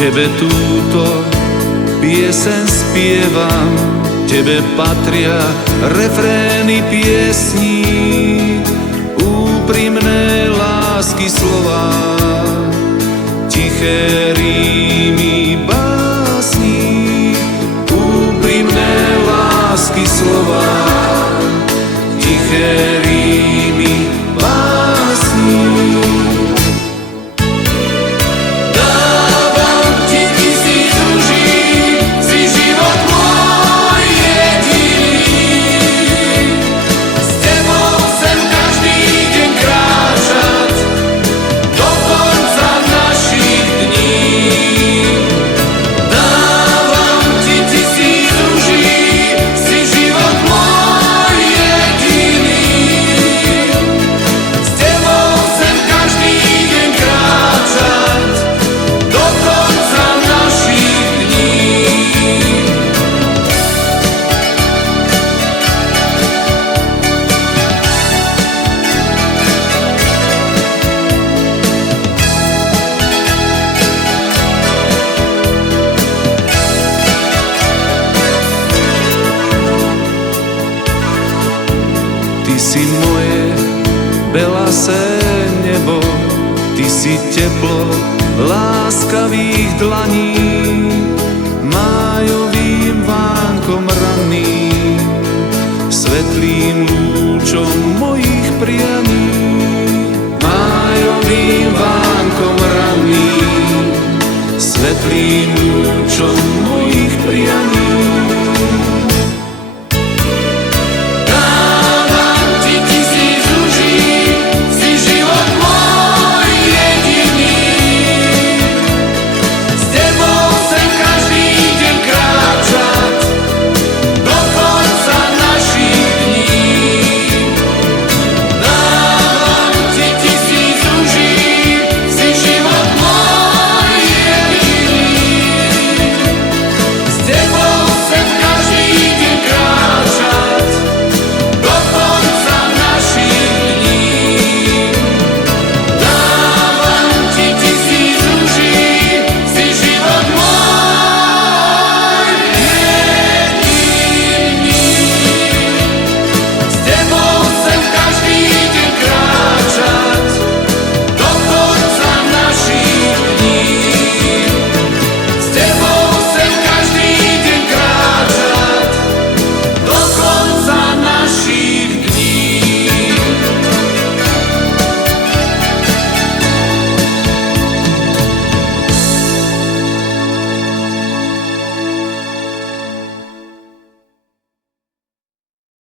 Tebe túto pieseň spievam, Tebe patria refrény piesní, úprimné lásky slová, tiché rímy básní. Úprimné lásky slová, tiché rímy básní. Ty si moje belasé nebo, Ty si teplo láskavých dlaní, májovým vánkom ranným, svetlým lúčom mojich prianí. Májovým vánkom ranným, svetlým